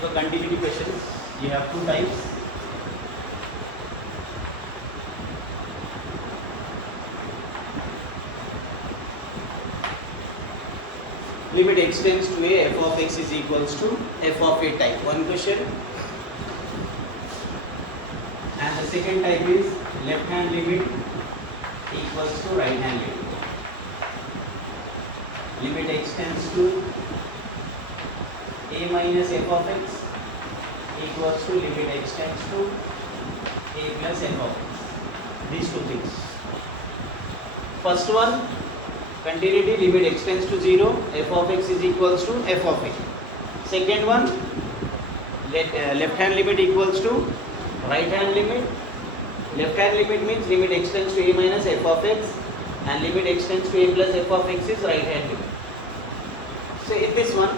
for continuity questions, you have two types. Limit x tends to a, f of x is equals to f of a type. One question. And the second type is left hand limit equals to right hand limit. Limit x tends to a minus f of x equals to limit x tends to a plus f of x. These two things. First one, continuity, limit x tends to 0, f of x is equals to f of x. Second one, left hand limit equals to right hand limit. Left hand limit means limit x tends to a minus f of x, and limit x tends to a plus f of x is right hand limit. So in this one,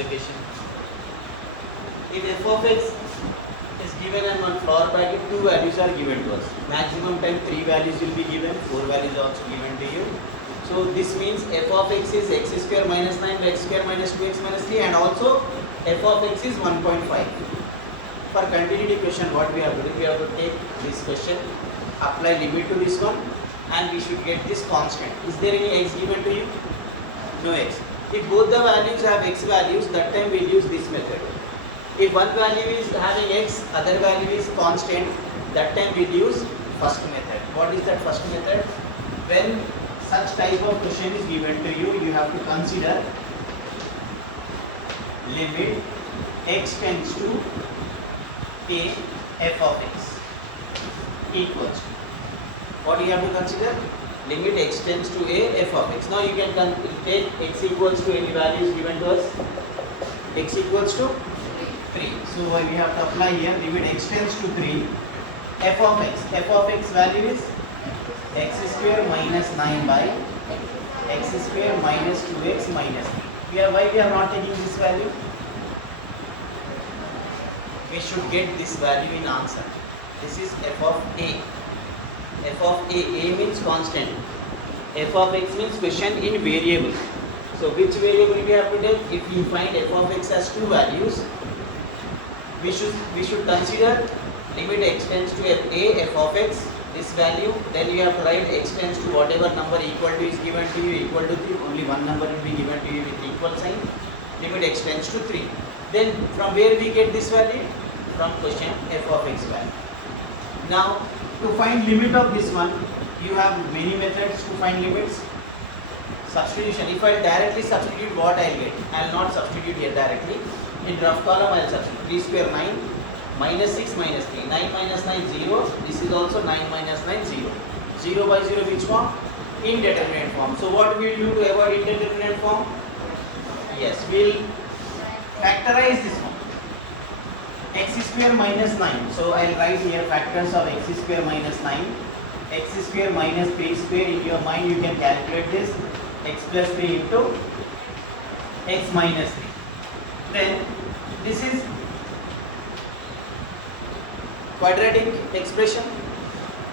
the question. If f of x is given and one flower bracket, two values are given to us. Maximum time 3 values will be given, 4 values also given to you. So this means f of x is x square minus 9 by x square minus 2x minus 3, and also f of x is 1.5. For continuity question, what we have to do, we have to take this question, apply limit to this one, and we should get this constant. Is there any x given to you? No x. If both the values have x values, that time we'll use this method. If one value is having x, other value is constant, that time we'll use first method. What is that first method? When such type of question is given to you, you have to consider limit x tends to a f of x equals to. What do you have to consider? Limit x tends to a f of x. Now you can take x equals to any values given to us. X equals to 3. So we have to apply here limit x tends to 3, f of x. F of x value is x square minus 9 by x square minus 2x minus 3. Why we are not taking this value? We should get this value in answer. This is f of a. F of a means constant. F of x means question in variable. So which variable we have to take? If you find f of x has two values, we should consider limit x tends to a f of x, this value. Then you have to write x tends to whatever number equal to is given to you equal to 3. Only one number will be given to you with equal sign. Limit x tends to 3. Then from where we get this value? From question f of x value. Now to find limit of this one, you have many methods to find limits. Substitution. If I directly substitute, what I will get? I will not substitute here directly. In rough column, I will substitute 3 square 9 minus 6 minus 3. 9 minus 9 0. This is also 9 minus 9 0. 0 by 0 which form? Indeterminate form. So what we will do to avoid indeterminate form? Yes, we will factorize this one. X square minus 9. So I will write here factors of x square minus 9. X square minus 3 square. In your mind you can calculate this. X plus 3 into x minus 3. Then this is quadratic expression.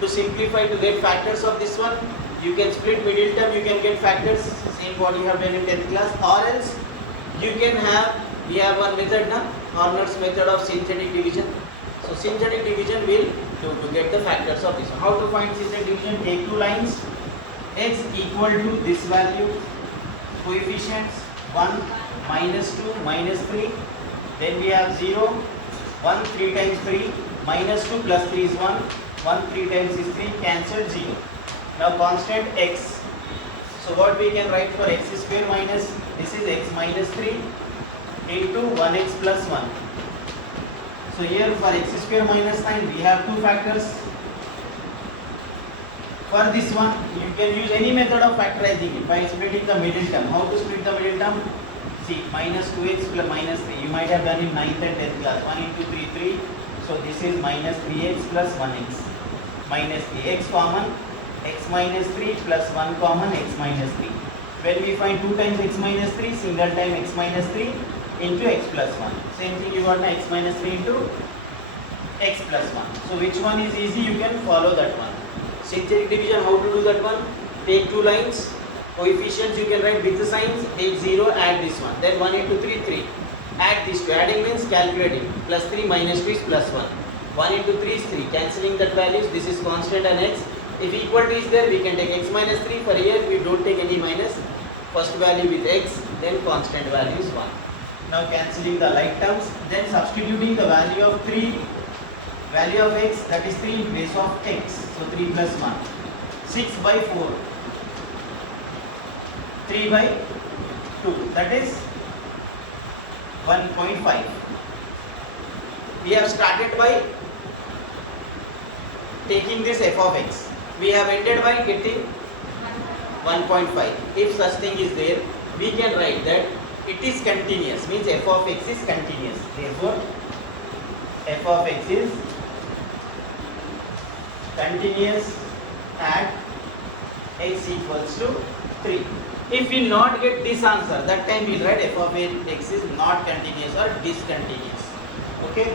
To simplify, to get factors of this one, you can split middle term, you can get factors, same what you have done in 10th class, or else you can have, we have one method now, Horner's method of synthetic division. So synthetic division will to get the factors of this one. How to find synthetic division? Take two lines, x equal to this value, coefficients 1, minus 2, minus 3, then we have 0, 1 3 times 3 minus 2 plus 3 is 1. 1 3 times is 3, cancel 0. Now constant x. So what we can write for x square minus, this is x minus 3 into 1x plus 1. So here for x square minus 9 we have two factors. For this one you can use any method of factorizing it by splitting the middle term. How to split the middle term? See, minus 2x plus minus 3. You might have done in 9th and 10th class. 1 into 3, 3. So this is minus 3x plus 1x. Minus 3. X common. X minus 3 plus 1 common. X minus 3. When we find 2 times x minus 3, single time x minus 3 into x plus 1. Same thing you got x minus 3 into x plus 1. So which one is easy? You can follow that one. Synthetic division, how to do that one? Take two lines. Coefficients you can write with the signs, take 0, add this one, then 1 into 3, 3. Add these two, adding means calculating, plus 3 minus 2 is plus 1. 1 into 3 is 3, cancelling that values, this is constant and x. If equal to is there, we can take x minus 3, for here we don't take any minus. First value with x, then constant value is 1. Now cancelling the like terms, then substituting the value of 3, value of x, that is 3 in place of x, so 3 plus 1. 6 by 4. 3 by 2, that is 1.5. We have started by taking this f of x. We have ended by getting 1.5. If such thing is there, we can write that it is continuous, means f of x is continuous. Therefore, f of x is continuous at x equals to 3. If we not get this answer, that time we will write f of x is not continuous or discontinuous. Okay.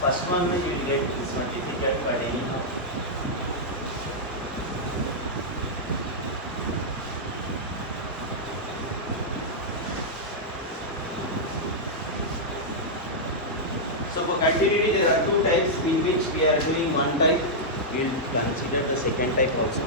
First one you will get this one difficult, but anyhow. So for continuity there are two types in which we are doing one type. We will consider the second type also.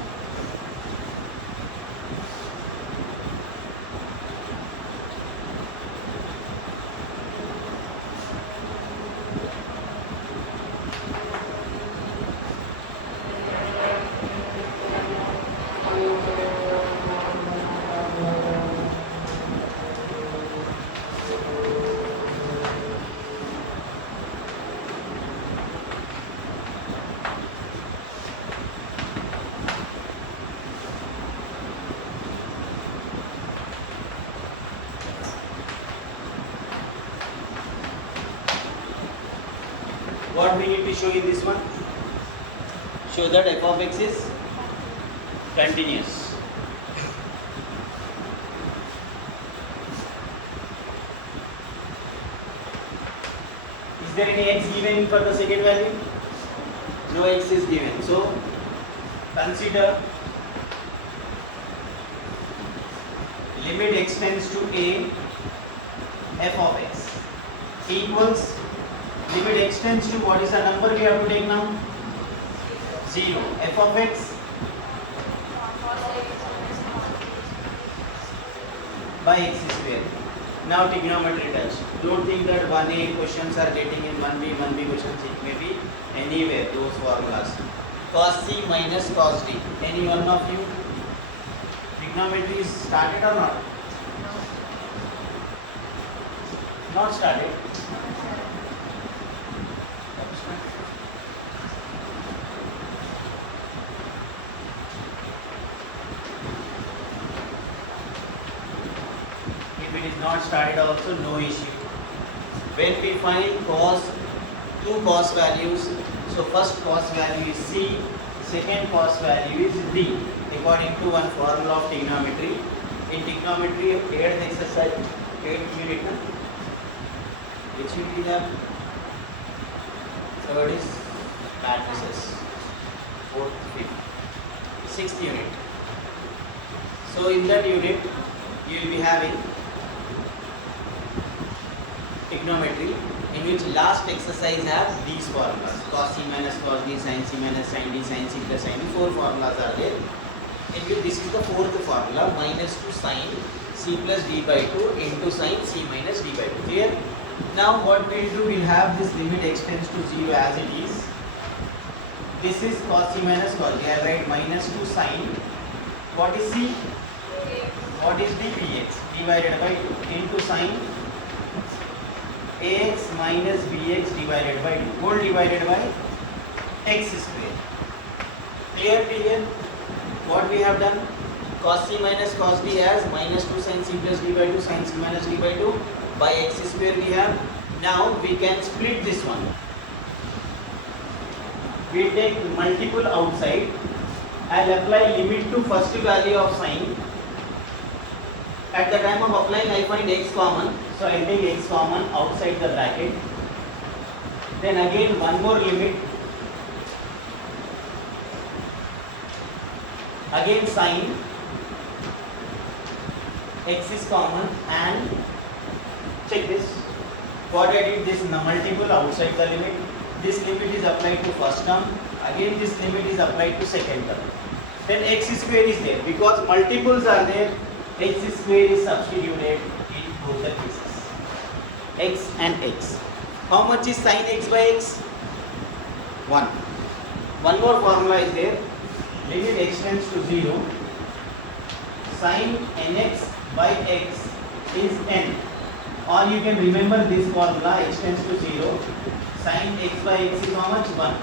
What we need to show in this one? Show that f of x is continuous. Is there any x given for the second value? No x is given. So consider limit x tends to a f of x equals limit x tends to, what is the number we have to take now? 0. F of x by x square. Now trigonometry terms. Don't think that 1a questions are getting in 1b questions. It may be anywhere, those formulas. Cos c minus cos d. Any one of you? Trigonometry is started or not? Not started. Not started also, no issue. When we find cos, two cos values, so first cos value is c, second cos value is d, according to one formula of trigonometry. In trigonometry, 8th exercise, 8th unit, which unit we have? Third is matrices, 4th, 5th, 6th unit. So in that unit, you will be having trigonometry, in which last exercise have these formulas: cos c minus cos d, sin c minus sin d, sin c plus sin d. 4 formulas are there. in which this is the fourth formula, minus 2 sine c plus d by 2 into sine c minus d by 2. Clear? Now what we'll do, we'll have this limit extends to 0 as it is. This is cos c minus cos d. I'll write minus 2 sine. What is c? What is d? Px divided by 2 into sine ax minus bx divided by 2 whole divided by x square. Clear? Clear? What we have done? Cos c minus cos d as minus 2 sin c plus d by 2 sin c minus d by 2 by x square we have. Now we can split this one. We take multiple outside. I'll apply limit to first value of sine. At the time of applying I find x common. So I'll take x common outside the bracket. Then again one more limit. Again sine x is common and check this. What I did, this multiple outside the limit. This limit is applied to first term. Again this limit is applied to second term. Then x square is there. Because multiples are there, x square is substituted in both the cases. X and x. How much is sin x by x? 1. One more formula is there. Limit extends to 0. Sin nx by x is n. Or you can remember this formula extends to 0. Sin x by x is how much? 1.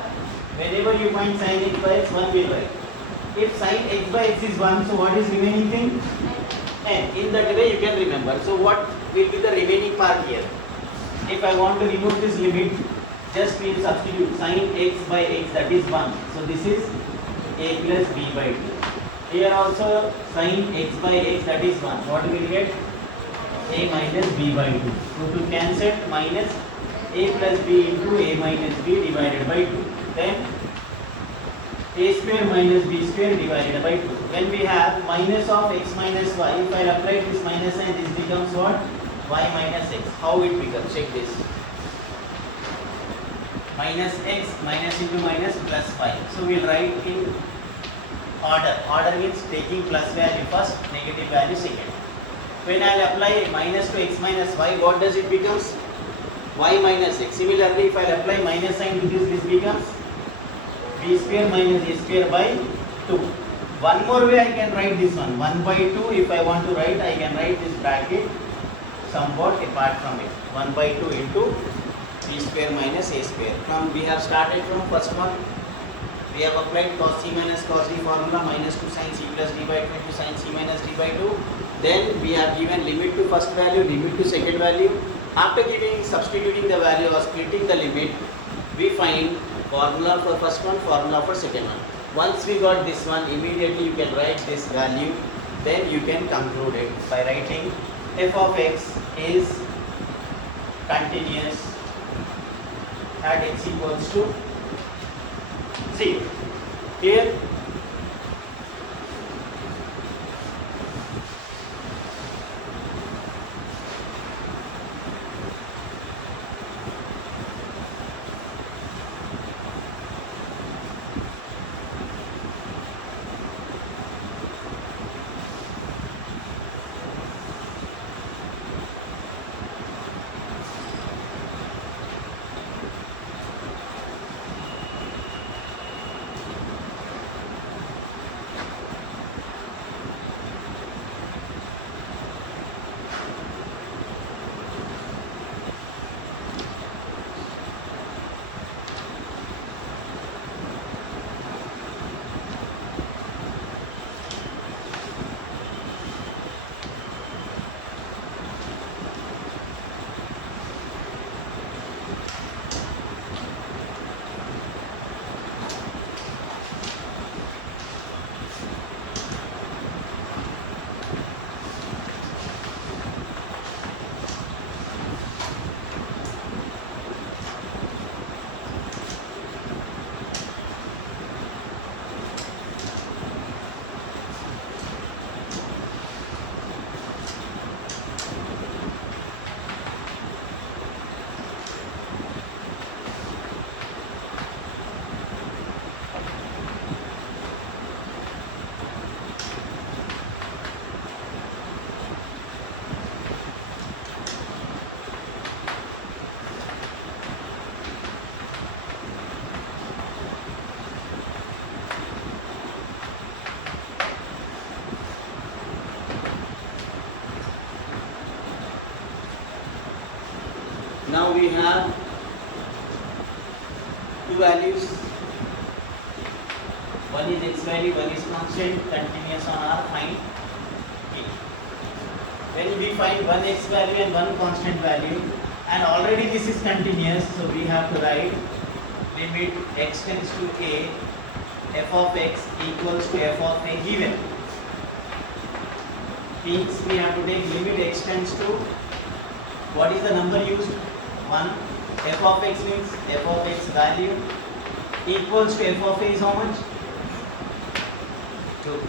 Whenever you find sin x by x, 1 will write. If sin x by x is 1, so what is remaining thing? N. In that way you can remember. So what will be the remaining part here? If I want to remove this limit, just we'll substitute sin x by x, that is 1. So this is a plus b by 2. Here also sin x by x, that is 1. What will we get? A minus b by 2. So to cancel, minus a plus b into a minus b divided by 2. Then a square minus b square divided by 2. When we have minus of x minus y, if I apply this minus sign, this becomes what? Y minus x. How it becomes? Check this. Minus x minus into minus plus y. So we'll write in order. Order means taking plus value first, negative value second. When I'll apply minus to x minus y, what does it becomes? Y minus x. Similarly, if I'll apply minus sign to this becomes b square minus a square by 2. One more way I can write this one. 1 by 2, if I want to write, I can write this bracket somewhat apart from it. 1 by 2 into b square minus a square. We have started from first one. We have applied cos c minus cos d formula, minus 2 sin c plus d by 2 into sin c minus d by 2. Then we have given limit to first value, limit to second value. After substituting the value or splitting the limit, we find formula for first one, formula for second one. Once we got this one, immediately you can write this value. Then you can conclude it by writing f of x is continuous at x equals to 0. Here Now we have two values. One is x value, one is constant, continuous on R, find k. When we find one x value and one constant value, and already this is continuous, so we have to write limit x tends to a, f of x equals to f of a given. Means we have to take limit x tends to, what is the number used? 1. F of x means f of x value equals to f of a is how much? 2.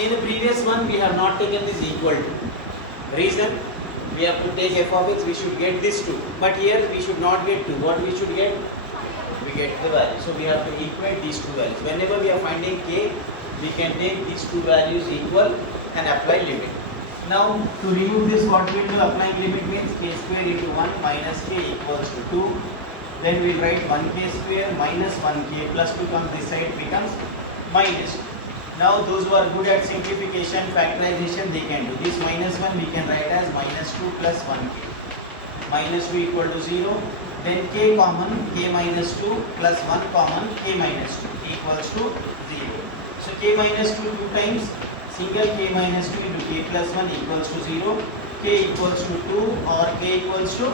In the previous one we have not taken this equal to. Reason? We have to take f of x, we should get this 2. But here we should not get 2. What we should get? We get the value. So we have to equate these two values. Whenever we are finding k, we can take these two values equal and apply limit. Now to remove this, what we will do, applying limit means k square into 1 minus k equals to 2. Then we will write 1k square minus 1k plus 2 comes this side, becomes minus 2. Now those who are good at simplification, factorization, they can do this. Minus 1 we can write as minus 2 plus 1k. Minus 2 equal to 0. Then k common, k minus 2 plus 1 common, k minus 2 equals to 0. So k minus 2 two times, single k minus 2 into k plus 1 equals to 0. K equals to 2 or k equals to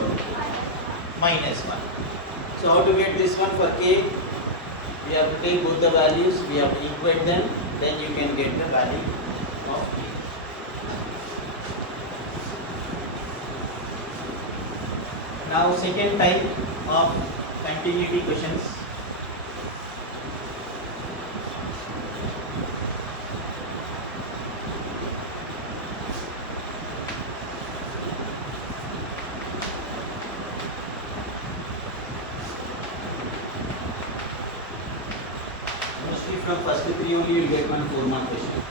minus 1. So how to get this one for k? We have to take both the values, we have to equate them, then you can get the value of k. Now second type of continuity questions. Mostly from first to three only you will get one 4-mark question.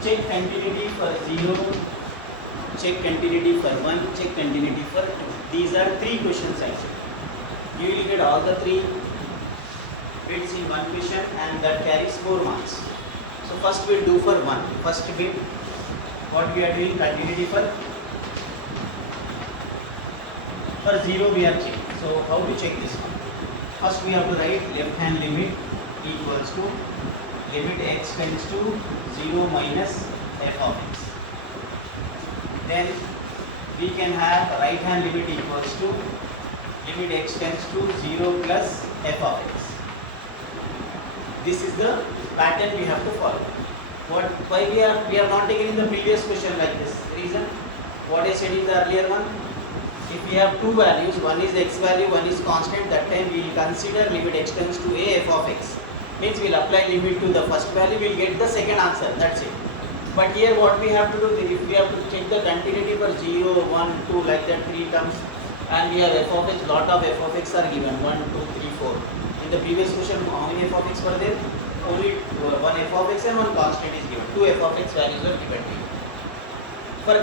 Check continuity for 0, check continuity for 1, check continuity for 2. These are 3 questions actually. You will get all the 3 bits in one question and that carries 4 marks. So first we will do for 1. First bit, what we are doing, continuity for 0 we are checking. So how to check this one? First we have to write left hand limit equals to limit x tends to 0 minus f of x. Then we can have right hand limit equals to limit x tends to 0 plus f of x. This is the pattern we have to follow. Why we are not taking in the previous question like this? Reason? What I said in the earlier one. If we have two values, one is x value, one is constant, that time we will consider limit x tends to a f of x. Means we will apply limit to the first value, we will get the second answer, that's it. But here what we have to do, if we have to check the continuity for 0, 1, 2, like that 3 terms, and we have f of x, lot of f of x are given, 1, 2, 3, 4. In the previous question, how many f of x were there? Only one f of x and one constant is given. 2 f of x values are given to you. For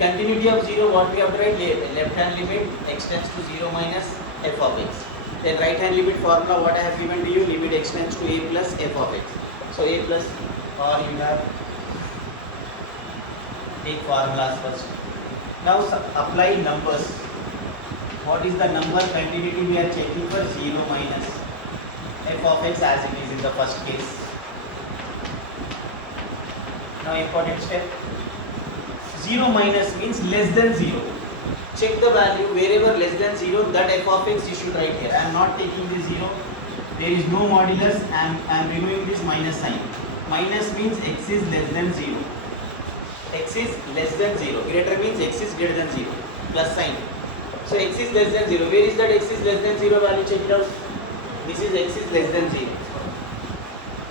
continuity of 0, what we have to write? Left hand limit x tends to 0 minus f of x. Then right hand limit formula, what I have given to you, limit x tends to a plus f of x. So a plus, or you have take formulas first. Now apply numbers. What is the number continuity we are checking for 0 minus f of x as it is in the first case. Now important step. 0 minus means less than 0. Check the value wherever less than 0, that f of x you should write here. I am not taking this 0. There is no modulus. I am removing this minus sign. Minus means x is less than 0. X is less than 0. Greater means x is greater than 0. Plus sign. So x is less than 0. Where is that x is less than 0 value? Check it out. This is x is less than 0.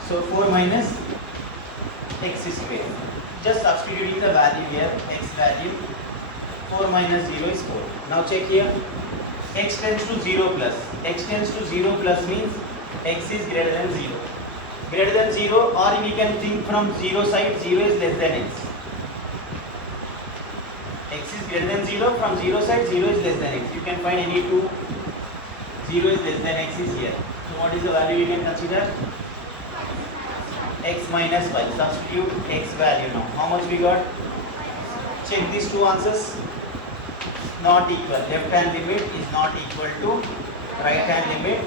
So 4 minus x square. Just substituting the value here, x value 4 minus 0 is 4. Now check here, x tends to 0 plus. X tends to 0 plus means x is greater than 0. Greater than 0, or we can think from 0 side, 0 is less than x. X is greater than 0, from 0 side 0 is less than x. You can find any two 0 is less than x is here. So what is the value you can consider? X minus 5. Substitute x value now. How much we got? Check these two answers. Not equal. Left hand limit is not equal to right hand limit.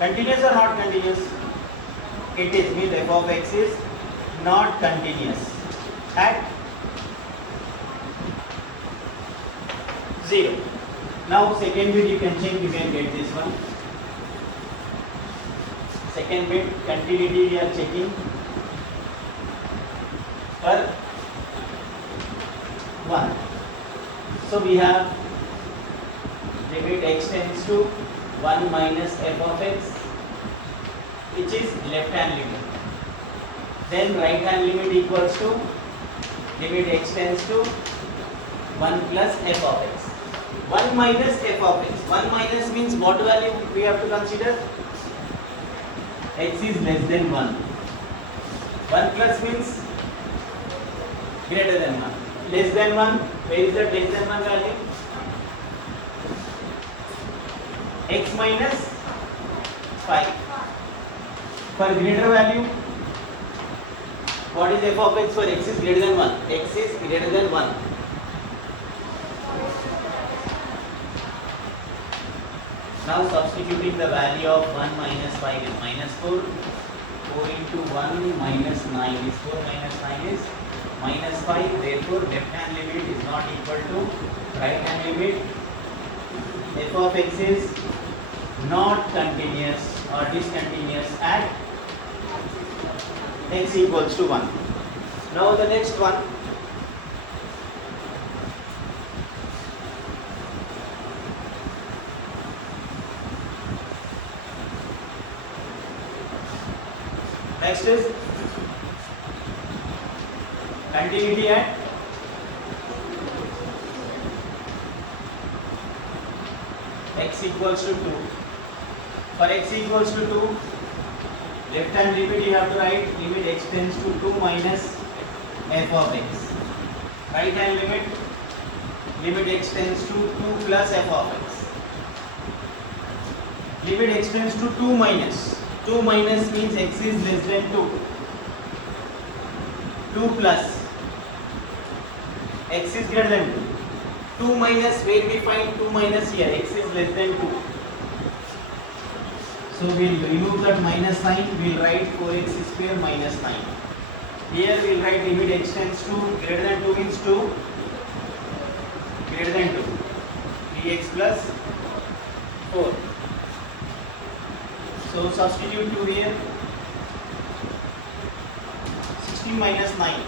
Continuous or not continuous? It is, means f of x is not continuous at 0. Now second bit you can check, you can get this one. Second bit continuity we are checking for 1. So we have limit x tends to 1 minus f of x, which is left hand limit. Then right hand limit equals to limit x tends to 1 plus f of x. 1 minus f of x. 1 minus means what value we have to consider? X is less than 1. 1 plus means greater than 1. Less than 1, where is that less than 1 value? X minus 5. For greater value, what is f of x for x is greater than 1? X is greater than 1. Now substituting the value of 1 minus 5 is minus 4. 4 into 1 minus 9 is 4 minus 9 is minus 5. Therefore left hand limit is not equal to right hand limit. F of x is not continuous or discontinuous at x equals to 1. Now the next one. Next is continuity at x equals to 2. For x equals to 2, left hand limit you have to write limit x tends to 2 minus f of x. Right hand limit x tends to 2 plus f of x. Limit x tends to 2 minus. 2 minus means x is less than 2. 2 plus x is greater than 2. 2 minus, where we find 2 minus here, x is less than 2. So we will remove that minus sign, we will write 4x square minus 9. Here we will write limit x tends to greater than 2 means 2, greater than 2. 3x plus 4. So substitute 2 here. 16 minus 9.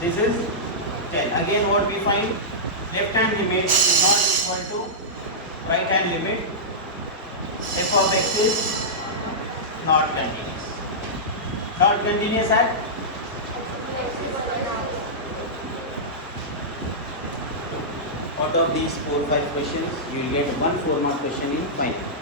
This is 10. Again what we find? Left hand limit is not equal to right hand limit. F of x is not continuous. Not continuous at out of these 4-5 questions, you will get one 4-mark question in final.